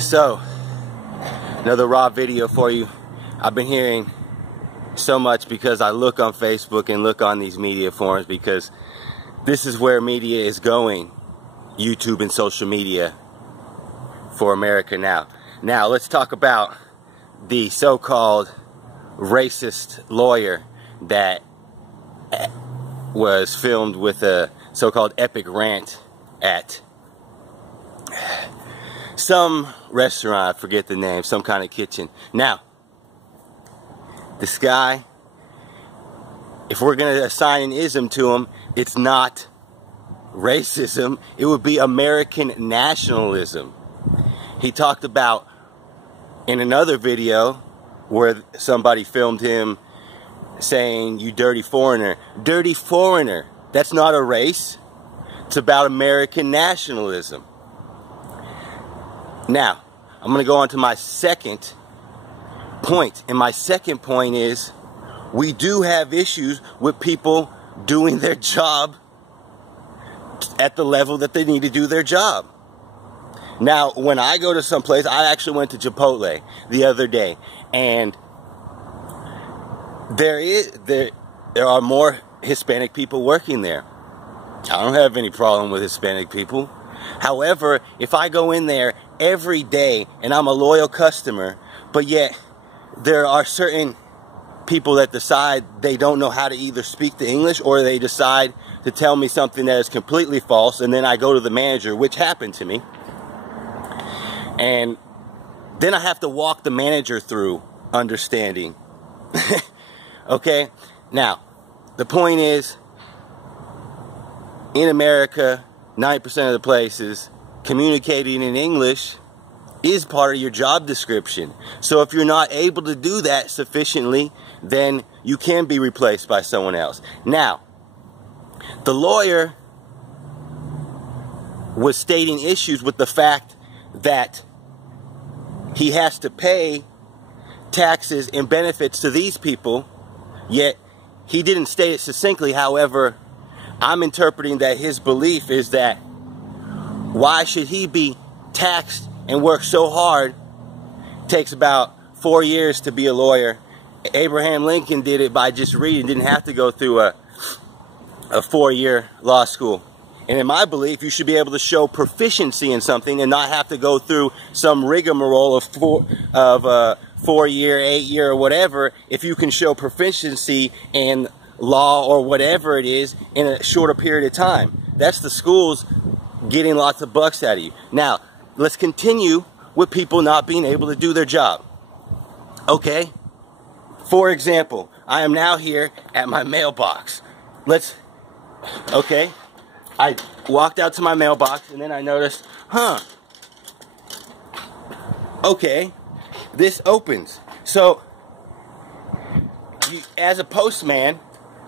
So, another raw video for you. I've been hearing so much because I look on Facebook and look on these media forums, because this is where media is going, YouTube and social media for America now. Now let's talk about the so-called racist lawyer that was filmed with a so-called epic rant at some restaurant, I forget the name, some kind of kitchen. Now, this guy, if we're going to assign an ism to him, it's not racism, it would be American nationalism. He talked about, in another video where somebody filmed him saying, "You dirty foreigner." Dirty foreigner, that's not a race. It's about American nationalism. Now, I'm going to go on to my second point. And my second point is, we do have issues with people doing their job at the level that they need to do their job. Now, when I go to some place, I actually went to Chipotle the other day, and there are more Hispanic people working there. I don't have any problem with Hispanic people. However, if I go in there every day and I'm a loyal customer, but yet there are certain people that decide they don't know how to either speak the English, or they decide to tell me something that is completely false, and then I go to the manager, which happened to me, and then I have to walk the manager through understanding. Okay? Now, the point is, in America, 90% of the places, communicating in English is part of your job description. So if you're not able to do that sufficiently, then you can be replaced by someone else. Now, the lawyer was stating issues with the fact that he has to pay taxes and benefits to these people, yet he didn't state it succinctly. However, I'm interpreting that his belief is that, why should he be taxed and work so hard? It takes about 4 years to be a lawyer. Abraham Lincoln did it by just reading, didn't have to go through a 4-year law school. And in my belief, you should be able to show proficiency in something and not have to go through some rigmarole of 4-year, 8-year, or whatever, if you can show proficiency in law or whatever it is in a shorter period of time. That's the schools getting lots of bucks out of you. Now, let's continue with people not being able to do their job. Okay? For example, I am now here at my mailbox. Okay, I walked out to my mailbox and then I noticed, okay, this opens. So, as a postman,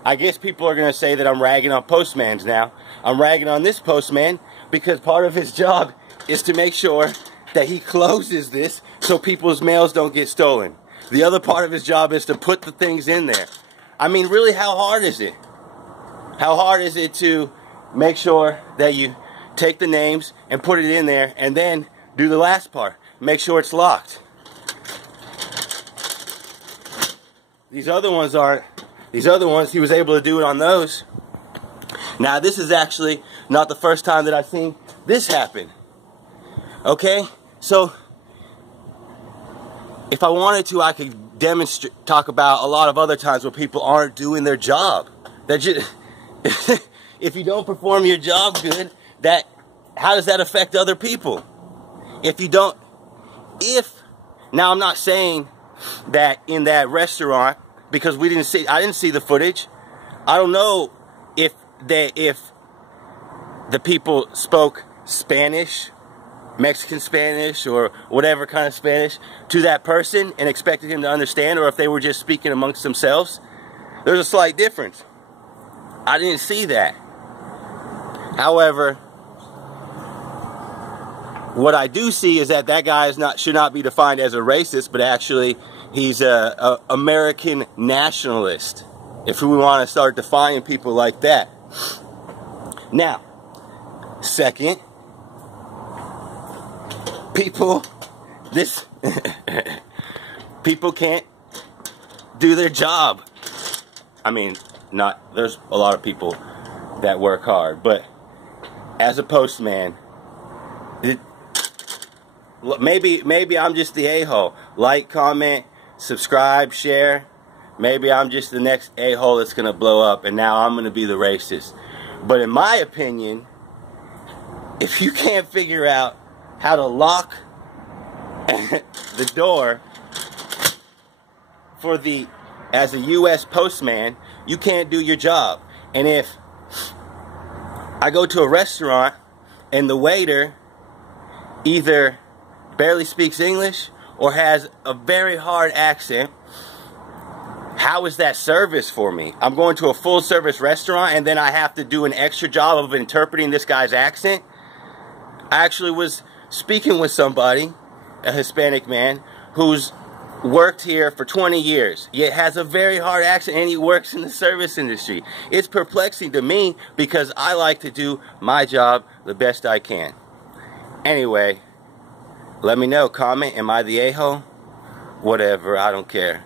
I guess people are going to say that I'm ragging on postmans now. I'm ragging on this postman because part of his job is to make sure that he closes this so people's mails don't get stolen. The other part of his job is to put the things in there. I mean, really, how hard is it? How hard is it to make sure that you take the names and put it in there, and then do the last part, make sure it's locked? These other ones, he was able to do it on those. Now, this is actually not the first time that I've seen this happen. Okay? So, if I wanted to, I could talk about a lot of other times where people aren't doing their job. They're just, if you don't perform your job good, how does that affect other people? Now I'm not saying that in that restaurant, because I didn't see the footage. I don't know if the people spoke Spanish, Mexican Spanish, or whatever kind of Spanish to that person and expected him to understand, or if they were just speaking amongst themselves. There's a slight difference. I didn't see that. However, what I do see is that guy should not be defined as a racist, but actually he's a American nationalist, if we want to start defining people like that. Now, second, people this people can't do their job. I mean, there's a lot of people that work hard, but as a postman, maybe I'm just the a-hole. Like, comment, subscribe, share. Maybe I'm just the next a-hole that's gonna blow up, and now I'm gonna be the racist. But in my opinion, if you can't figure out how to lock the door as a U.S. postman, you can't do your job. And if I go to a restaurant and the waiter either barely speaks English or has a very hard accent, how is that service for me? I'm going to a full service restaurant and then I have to do an extra job of interpreting this guy's accent? I actually was speaking with somebody, a Hispanic man, who's worked here for 20 years, yet has a very hard accent, and he works in the service industry. It's perplexing to me because I like to do my job the best I can. Anyway, let me know, comment, am I the a-hole? Whatever, I don't care.